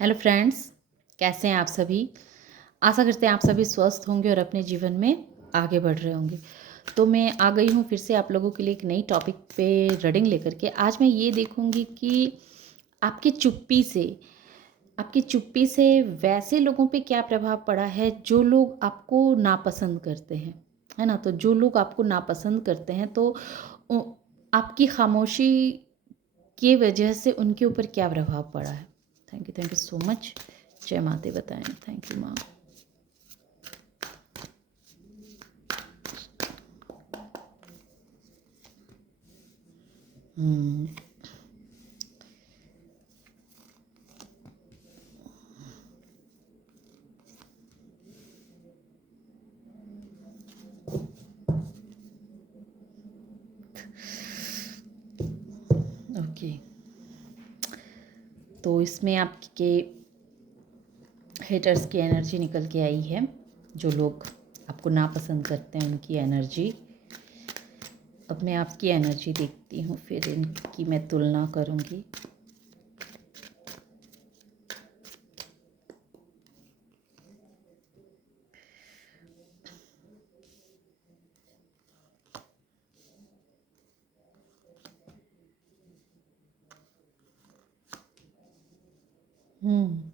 Hello friends, कैसे हैं आप सभी। आशा करते हैं आप सभी स्वस्थ होंगे और अपने जीवन में आगे बढ़ रहे होंगे। तो मैं आ गई हूँ फिर से आप लोगों के लिए एक नई टॉपिक पे रीडिंग लेकर के। आज मैं ये देखूँगी कि आपकी चुप्पी से आपकी चुप्पी से वैसे लोगों पे क्या प्रभाव पड़ा है जो लोग आपको नापसंद करते हैं, है ना। तो जो लोग आपको नापसंद करते हैं तो उ- आपकी खामोशी की वजह से उनके ऊपर क्या प्रभाव पड़ा है। Thank you so much. जय माते बताएं। थैंक यू माँ। हम्म। ओके, तो इसमें आपके हेटर्स की एनर्जी निकल के आई है। जो लोग आपको नापसंद करते हैं उनकी एनर्जी। अब मैं आपकी एनर्जी देखती हूँ, फिर इनकी मैं तुलना करूँगी। हम्म।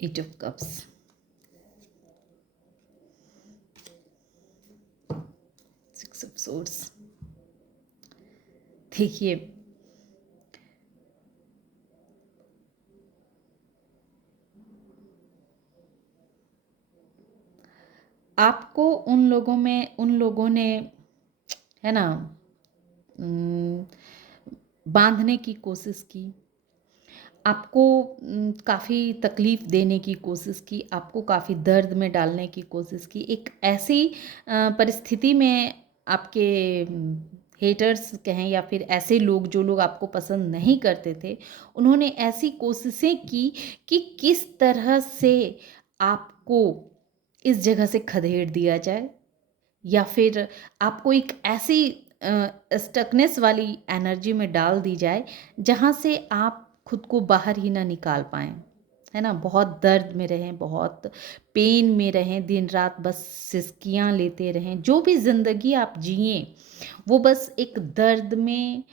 8 of Cups, 6 of Swords। देखिए, आपको उन लोगों ने, है ना, उम, बांधने की कोशिश की, आपको काफ़ी तकलीफ़ देने की कोशिश की, आपको काफ़ी दर्द में डालने की कोशिश की। एक ऐसी परिस्थिति में आपके हेटर्स कहें या फिर ऐसे लोग जो लोग आपको पसंद नहीं करते थे, उन्होंने ऐसी कोशिशें की कि किस तरह से आपको इस जगह से खदेड़ दिया जाए, या फिर आपको एक ऐसी स्टकनेस वाली एनर्जी में डाल दी जाए जहाँ से आप खुद को बाहर ही ना निकाल पाएँ, है ना। बहुत दर्द में रहें, बहुत पेन में रहें, दिन रात बस सिसकियाँ लेते रहें। जो भी ज़िंदगी आप जिएँ, वो बस एक दर्द में,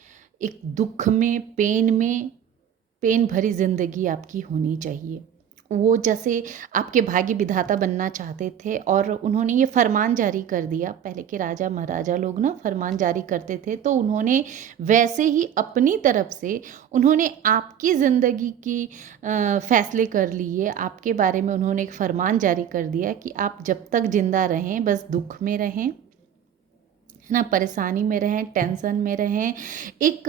एक दुःख में, पेन भरी ज़िंदगी आपकी होनी चाहिए। वो जैसे आपके भाग्य विधाता बनना चाहते थे और उन्होंने ये फरमान जारी कर दिया। पहले के राजा महाराजा लोग ना फरमान जारी करते थे, तो उन्होंने वैसे ही अपनी तरफ से उन्होंने आपकी ज़िंदगी की फैसले कर लिए। आपके बारे में उन्होंने एक फरमान जारी कर दिया कि आप जब तक ज़िंदा रहें बस दुःख में रहें, है ना, परेशानी में रहें, टेंशन में रहें। एक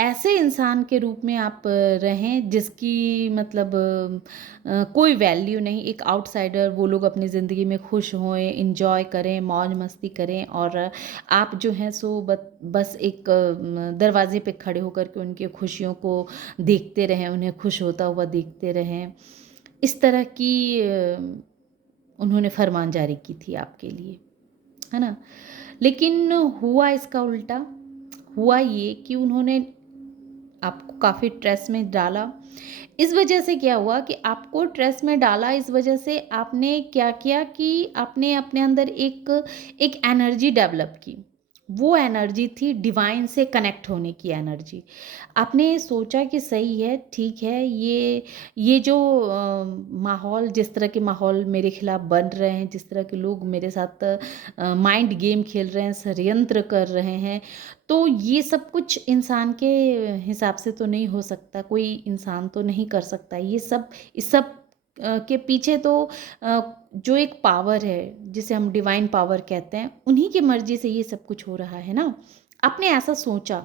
ऐसे इंसान के रूप में आप रहें जिसकी मतलब कोई वैल्यू नहीं, एक आउटसाइडर। वो लोग अपनी ज़िंदगी में खुश होएं, इंजॉय करें, मौज मस्ती करें, और आप जो हैं सो बस एक दरवाजे पे खड़े होकर के उनकी खुशियों को देखते रहें, उन्हें खुश होता हुआ देखते रहें। इस तरह की उन्होंने फरमान जारी की थी आपके लिए, है ना। लेकिन हुआ इसका उल्टा। हुआ ये कि उन्होंने आपको काफ़ी स्ट्रेस में डाला। इस वजह से क्या हुआ कि आपको स्ट्रेस में डाला, इस वजह से आपने क्या किया कि आपने अपने अंदर एक एक एनर्जी डेवलप की। वो एनर्जी थी डिवाइन से कनेक्ट होने की एनर्जी। आपने सोचा कि सही है, ठीक है, ये जो माहौल, जिस तरह के माहौल मेरे खिलाफ बन रहे हैं, जिस तरह के लोग मेरे साथ माइंड गेम खेल रहे हैं, षड्यंत्र कर रहे हैं, तो ये सब कुछ इंसान के हिसाब से तो नहीं हो सकता। कोई इंसान तो नहीं कर सकता ये सब। इस सब के पीछे तो जो एक पावर है जिसे हम डिवाइन पावर कहते हैं, उन्हीं की मर्जी से ये सब कुछ हो रहा है ना। आपने ऐसा सोचा,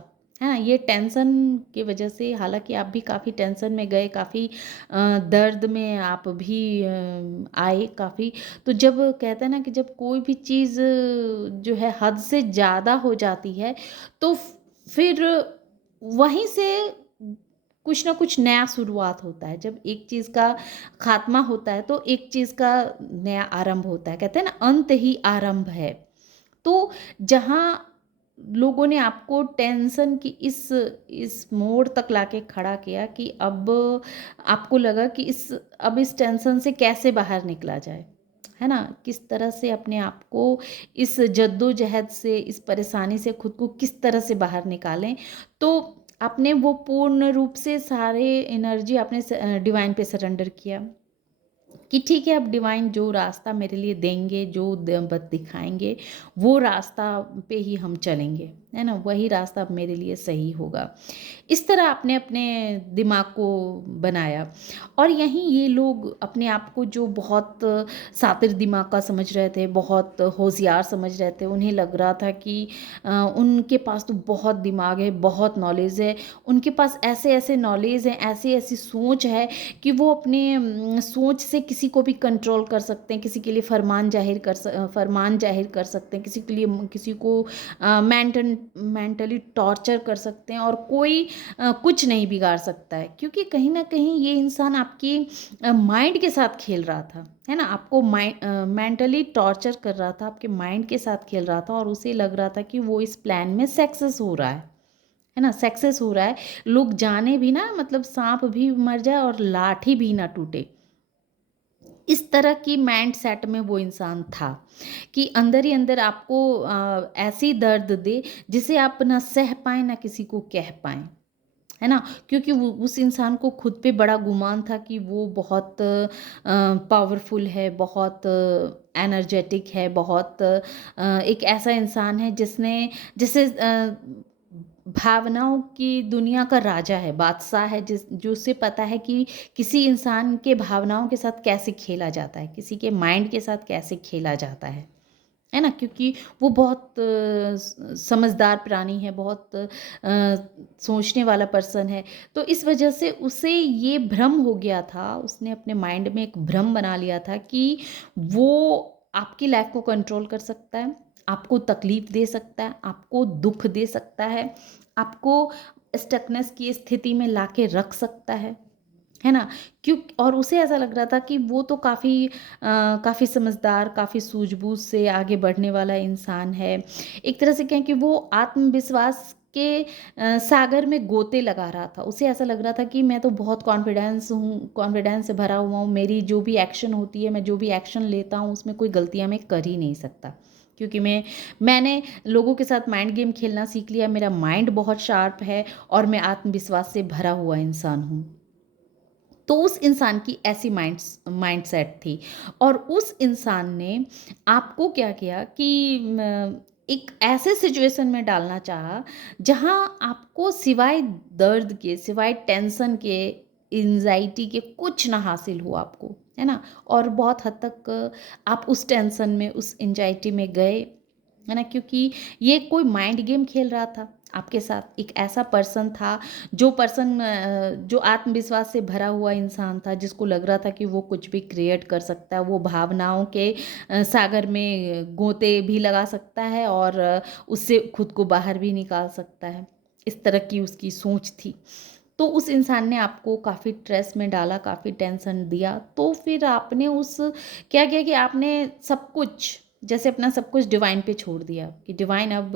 है ना। ये टेंशन की वजह से, हालांकि आप भी काफ़ी टेंशन में गए, काफ़ी दर्द में आप भी आए काफ़ी। तो जब कहते हैं ना कि जब कोई भी चीज़ जो है हद से ज़्यादा हो जाती है, तो फिर वहीं से कुछ ना कुछ नया शुरुआत होता है। जब एक चीज़ का खात्मा होता है तो एक चीज़ का नया आरंभ होता है। कहते हैं ना, अंत ही आरंभ है। तो जहाँ लोगों ने आपको टेंशन की इस मोड़ तक लाके खड़ा किया कि अब आपको लगा कि इस टेंशन से कैसे बाहर निकला जाए, है ना? किस तरह से अपने आप को इस जद्दोजहद से, इस परेशानी से खुद को किस तरह से बाहर निकालें। तो आपने वो पूर्ण रूप से सारे एनर्जी आपने डिवाइन पे सरेंडर किया। कि ठीक है, अब डिवाइन जो रास्ता मेरे लिए देंगे, जो बत दिखाएँगे, वो रास्ता पे ही हम चलेंगे, है ना? वही रास्ता अब मेरे लिए सही होगा। इस तरह आपने अपने दिमाग को बनाया और यहीं ये लोग अपने आप को जो बहुत शातिर दिमाग का समझ रहे थे, बहुत होशियार समझ रहे थे, उन्हें लग रहा था कि उनके पास तो बहुत दिमाग है, बहुत नॉलेज है, उनके पास ऐसे-ऐसे नॉलेज है, ऐसी-ऐसी सोच है कि वो अपने सोच से किसी को भी कंट्रोल कर सकते हैं, किसी के लिए फरमान ज़ाहिर कर सकते हैं, किसी के लिए किसी को मेंटली टॉर्चर कर सकते हैं और कोई कुछ नहीं बिगाड़ सकता है, क्योंकि कहीं न कहीं ये इंसान आपकी माइंड के साथ खेल रहा था, है ना? आपको मेंटली टॉर्चर कर रहा था, आपके माइंड के साथ खेल रहा था और उसे लग रहा था कि वो इस प्लान में सक्सेस हो रहा है ना? सक्सेस हो रहा है। लोग जाने भी ना, मतलब साँप भी मर जाए और लाठी भी ना टूटे। इस तरह की माइंड सेट में वो इंसान था कि अंदर ही अंदर आपको ऐसी दर्द दे जिसे आप ना सह पाएँ, ना किसी को कह पाएँ। है ना? क्योंकि वो उस इंसान को खुद पे बड़ा गुमान था कि वो बहुत पावरफुल है, बहुत एनर्जेटिक है, बहुत एक ऐसा इंसान है जिसे भावनाओं की दुनिया का राजा है, बादशाह है, जो उसे पता है कि किसी इंसान के भावनाओं के साथ कैसे खेला जाता है, किसी के माइंड के साथ कैसे खेला जाता है ना? क्योंकि वो बहुत समझदार प्राणी है, बहुत सोचने वाला पर्सन है। तो इस वजह से उसे ये भ्रम हो गया था, उसने अपने माइंड में एक भ्रम बना लिया था कि वो आपकी लाइफ़ को कंट्रोल कर सकता है, आपको तकलीफ़ दे सकता है, आपको दुःख दे सकता है, आपको स्टकनेस की स्थिति में लाके रख सकता है ना? और उसे ऐसा लग रहा था कि वो तो काफ़ी समझदार, काफ़ी सूझबूझ से आगे बढ़ने वाला इंसान है। एक तरह से कहें कि वो आत्मविश्वास के सागर में गोते लगा रहा था। उसे ऐसा लग रहा था कि मैं तो बहुत कॉन्फिडेंस से भरा हुआ हूँ, मेरी जो भी एक्शन होती है, मैं जो भी एक्शन लेता हूँ, उसमें कोई गलतियाँ मैं कर ही नहीं सकता। क्योंकि मैंने लोगों के साथ माइंड गेम खेलना सीख लिया, मेरा माइंड बहुत शार्प है और मैं आत्मविश्वास से भरा हुआ इंसान हूँ। तो उस इंसान की ऐसी माइंडसेट थी और उस इंसान ने आपको क्या किया कि एक ऐसे सिचुएशन में डालना चाहा जहां आपको सिवाय दर्द के, सिवाय टेंशन के, एंजाइटी के कुछ ना हासिल हो आपको, है ना? और बहुत हद तक आप उस टेंशन में, उस एंजाइटी में गए, है ना? क्योंकि ये कोई माइंड गेम खेल रहा था आपके साथ। एक ऐसा पर्सन था जो आत्मविश्वास से भरा हुआ इंसान था, जिसको लग रहा था कि वो कुछ भी क्रिएट कर सकता है, वो भावनाओं के सागर में गोते भी लगा सकता है और उससे खुद को बाहर भी निकाल सकता है। इस तरह की उसकी सोच थी। तो उस इंसान ने आपको काफ़ी स्ट्रेस में डाला, काफ़ी टेंशन दिया, तो फिर आपने उस क्या किया कि आपने सब कुछ, जैसे अपना सब कुछ डिवाइन पे छोड़ दिया कि डिवाइन अब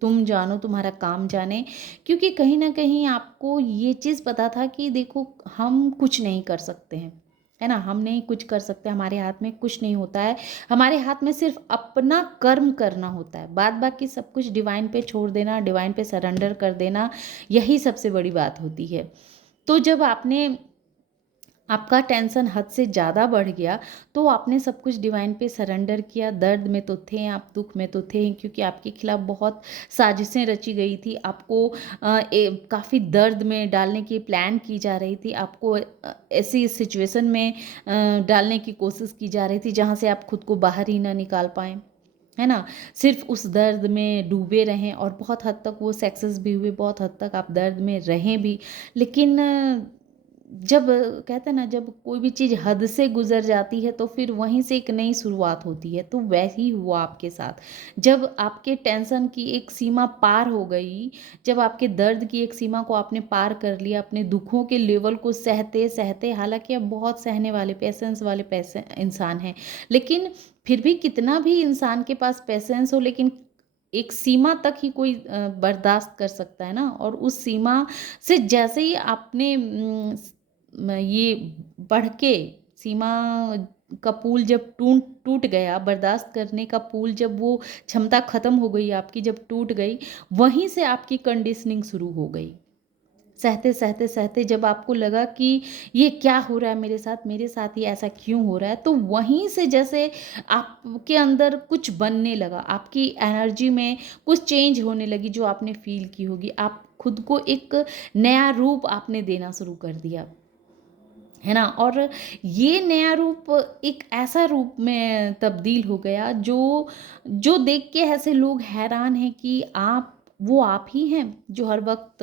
तुम जानो, तुम्हारा काम जाने। क्योंकि कहीं न कहीं आपको ये चीज़ पता था कि देखो, हम कुछ नहीं कर सकते हैं, है ना? हम नहीं कुछ कर सकते, हमारे हाथ में कुछ नहीं होता है। हमारे हाथ में सिर्फ़ अपना कर्म करना होता है। बाद बाकी सब कुछ डिवाइन पे छोड़ देना, डिवाइन पे सरेंडर कर देना, यही सबसे बड़ी बात होती है। तो जब आपका टेंशन हद से ज़्यादा बढ़ गया, तो आपने सब कुछ डिवाइन पे सरेंडर किया। दर्द में तो थे आप, दुःख में तो थे ही, क्योंकि आपके खिलाफ बहुत साजिशें रची गई थी। आपको काफ़ी दर्द में डालने की प्लान की जा रही थी। आपको ऐसी सिचुएशन में डालने की कोशिश की जा रही थी, जहाँ से आप खुद को बाहर ही ना निकाल पाएँ। है ना? सिर्फ़ उस दर्द में डूबे रहें और बहुत हद तक वो सक्सेस भी हुए, बहुत हद तक आप दर्द में रहें भी। लेकिन जब कहते हैं ना, जब कोई भी चीज़ हद से गुज़र जाती है तो फिर वहीं से एक नई शुरुआत होती है, तो वैसे ही हुआ आपके साथ। जब आपके टेंशन की एक सीमा पार हो गई, जब आपके दर्द की एक सीमा को आपने पार कर लिया, अपने दुखों के लेवल को सहते-सहते, हालाँकि आप बहुत सहने वाले, पेशेंस वाले पैसे इंसान हैं, लेकिन फिर भी कितना भी इंसान के पास पेशेंस हो, लेकिन एक सीमा तक ही कोई बर्दाश्त कर सकता है ना, और उस सीमा से जैसे ही आपने ये बढ़ के सीमा का पूल जब टूट गया, बर्दाश्त करने का पूल जब वो क्षमता खत्म हो गई आपकी, जब टूट गई, वहीं से आपकी कंडीशनिंग शुरू हो गई। सहते, सहते, सहते जब आपको लगा कि ये क्या हो रहा है मेरे साथ ये ऐसा क्यों हो रहा है? तो वहीं से जैसे आपके अंदर कुछ बनने लगा, आपकी एनर्जी में कुछ चेंज होने लगी, जो आपने फ़ील की होगी। आप खुद को एक नया रूप आपने देना शुरू कर दिया, है ना? और ये नया रूप एक ऐसा रूप में तब्दील हो गया जो जो देख के ऐसे लोग हैरान हैं कि आप ही हैं जो हर वक़्त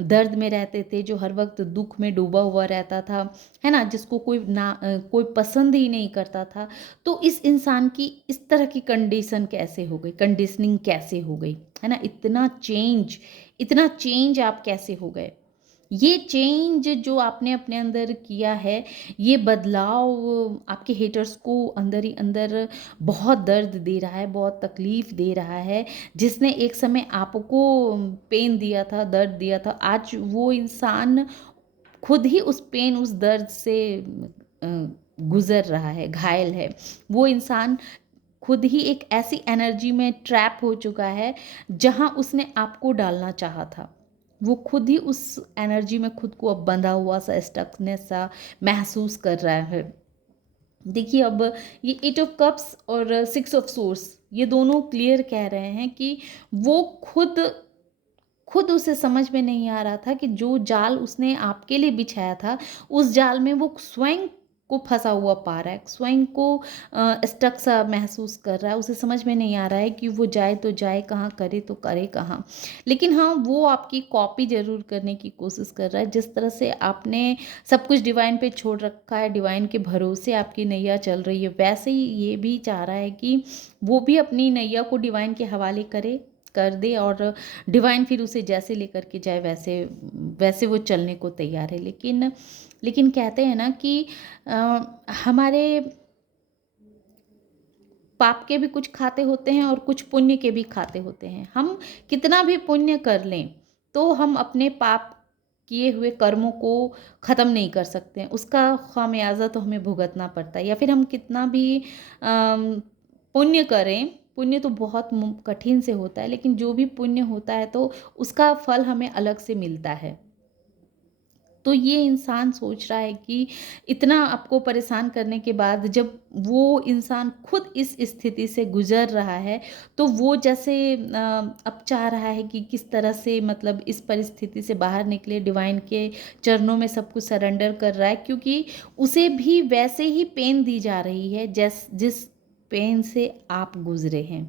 दर्द में रहते थे, जो हर वक़्त दुःख में डूबा हुआ रहता था, है ना? जिसको कोई पसंद ही नहीं करता था। तो इस इंसान की इस तरह की कंडीशन कैसे हो गई? कंडीशनिंग कैसे हो गई? है ना? इतना चेंज आप कैसे हो गए? ये चेंज जो आपने अपने अंदर किया है, ये बदलाव आपके हेटर्स को अंदर ही अंदर बहुत दर्द दे रहा है, बहुत तकलीफ़ दे रहा है। जिसने एक समय आपको पेन दिया था, दर्द दिया था, आज वो इंसान खुद ही उस पेन, उस दर्द से गुज़र रहा है, घायल है। वो इंसान खुद ही एक ऐसी एनर्जी में ट्रैप हो चुका है, जहाँ उसने आपको डालना चाहा था। वो खुद ही उस एनर्जी में खुद को अब बंधा हुआ सा, स्टकनेस सा महसूस कर रहा है। देखिए, अब ये 8 ऑफ कप्स और 6 ऑफ सोर्स, ये दोनों क्लियर कह रहे हैं कि वो खुद खुद उसे समझ में नहीं आ रहा था कि जो जाल उसने आपके लिए बिछाया था, उस जाल में वो स्वयं को फँसा हुआ पा रहा है, स्वयं को स्टक सा महसूस कर रहा है। उसे समझ में नहीं आ रहा है कि वो जाए तो जाए कहाँ, करे तो करे कहाँ। लेकिन हाँ, वो आपकी कॉपी ज़रूर करने की कोशिश कर रहा है। जिस तरह से आपने सब कुछ डिवाइन पे छोड़ रखा है, डिवाइन के भरोसे आपकी नैया चल रही है, वैसे ही ये भी चाह रहा है कि वो भी अपनी नैया को डिवाइन के हवाले कर दे, और डिवाइन फिर उसे जैसे लेकर के जाए वैसे वैसे वो चलने को तैयार है। लेकिन कहते हैं ना कि हमारे पाप के भी कुछ खाते होते हैं और कुछ पुण्य के भी खाते होते हैं। हम कितना भी पुण्य कर लें, तो हम अपने पाप किए हुए कर्मों को ख़त्म नहीं कर सकते हैं। उसका ख़ामियाज़ा तो हमें भुगतना पड़ता है, या फिर हम कितना भी पुण्य करें, पुण्य तो बहुत कठिन से होता है, लेकिन जो भी पुण्य होता है तो उसका फल हमें अलग से मिलता है। तो ये इंसान सोच रहा है कि इतना आपको परेशान करने के बाद जब वो इंसान खुद इस स्थिति से गुज़र रहा है, तो वो जैसे अब चाह रहा है कि किस तरह से मतलब इस परिस्थिति से बाहर निकले, डिवाइन के चरणों में सब कुछ सरेंडर कर रहा है, क्योंकि उसे भी वैसे ही पेन दी जा रही है जिस पेन से आप गुज़रे हैं।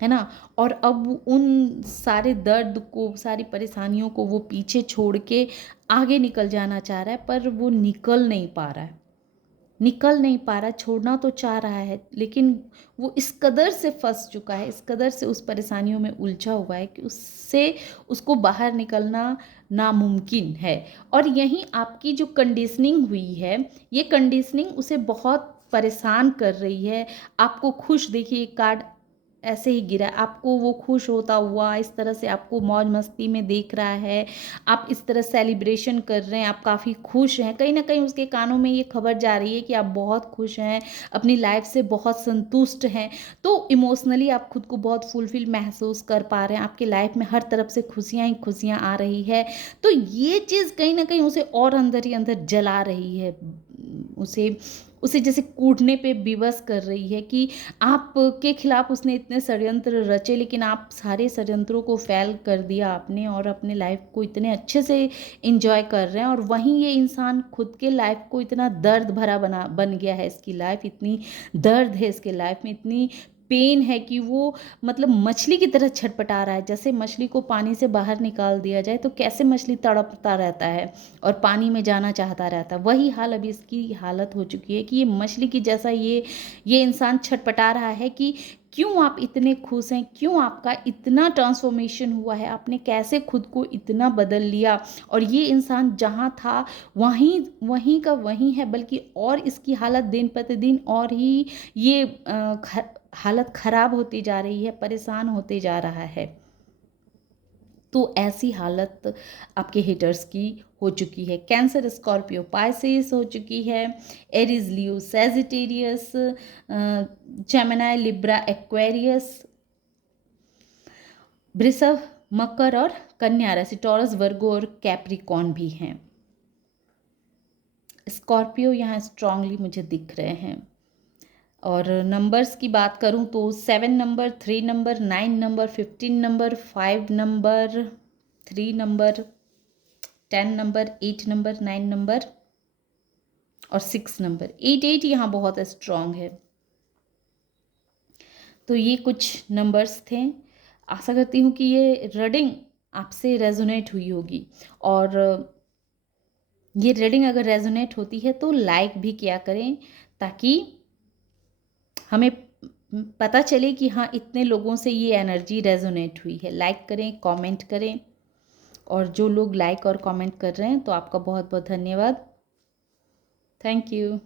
है ना? और अब उन सारे दर्द को, सारी परेशानियों को वो पीछे छोड़ के आगे निकल जाना चाह रहा है, पर वो निकल नहीं पा रहा है। निकल नहीं पा रहा है, छोड़ना तो चाह रहा है, लेकिन वो इस कदर से फँस चुका है, इस कदर से उस परेशानियों में उलझा हुआ है कि उससे उसको बाहर निकलना नामुमकिन है। और यहीं आपकी जो कंडीशनिंग हुई है, ये कंडीशनिंग उसे बहुत परेशान कर रही है। आपको खुश, देखिए कार्ड ऐसे ही गिरा है, आपको वो खुश होता हुआ इस तरह से आपको मौज-मस्ती में देख रहा है, आप इस तरह सेलिब्रेशन कर रहे हैं, आप काफ़ी खुश हैं। कहीं न कहीं उसके कानों में ये खबर जा रही है कि आप बहुत खुश हैं, अपनी लाइफ़ से बहुत संतुष्ट हैं। तो इमोशनली आप खुद को बहुत फुलफ़िल महसूस कर पा रहे हैं, आपकी लाइफ़ में हर तरफ से खुशियाँ ही खुशियाँ आ रही है। तो ये चीज़ कहीं न कहीं उसे और अंदर ही अंदर जला रही है। उसे उसे जैसे कूटने पे विवश कर रही है कि आपके खिलाफ उसने इतने षड्यंत्र रचे, लेकिन आप सारे षड्यंत्रों को फ़ेल कर दिया आपने, और अपने लाइफ़ को इतने अच्छे से एन्जॉय कर रहे हैं, और वहीं ये इंसान खुद के लाइफ़ को इतना दर्द भरा बन गया है, इसकी लाइफ़ इतनी दर्द है, इसके लाइफ़ में इतनी पेन है कि वो मतलब मछली की तरह छटपटा रहा है। जैसे मछली को पानी से बाहर निकाल दिया जाए तो कैसे मछली तड़पता रहता है और पानी में जाना चाहता रहता है, वही हाल अभी इसकी हालत हो चुकी है कि ये मछली की जैसा ये इंसान छटपटा रहा है कि क्यों आप इतने खुश हैं, क्यों आपका इतना ट्रांसफॉर्मेशन हुआ है, आपने कैसे खुद को इतना बदल लिया। और ये इंसान जहाँ था वहीं वहीं का वहीं है, बल्कि और इसकी हालत दिन प्रतिदिन और ही ये हालत खराब होती जा रही है, परेशान होते जा रहा है। तो ऐसी हालत आपके हिटर्स की हो चुकी है। कैंसर, स्कॉर्पियो, पाइसेस हो चुकी है। एरीज, लियो, सेजिटेरियस, जेमिनी, लिब्रा, एक्वेरियस, वृषभ, मकर और कन्या राशि, टॉरस, वर्गो और कैप्रिकॉन भी हैं। स्कॉर्पियो यहाँ स्ट्रांगली मुझे दिख रहे हैं। और नंबर्स की बात करूँ तो 7 number, 3 number, 9 number, 15 number, 5 number, 3 number, 10 number, 8 number, 9 number और 6 नंबर। 8 यहाँ बहुत स्ट्रांग है। तो ये कुछ नंबर्स थे। आशा करती हूँ कि ये रीडिंग आपसे रेजोनेट हुई होगी। और ये रीडिंग अगर रेजोनेट होती है तो लाइक भी किया करें, ताकि हमें पता चले कि हाँ, इतने लोगों से ये एनर्जी रेजोनेट हुई है। लाइक करें, कमेंट करें। और जो लोग लाइक और कमेंट कर रहे हैं तो आपका बहुत बहुत धन्यवाद। Thank you.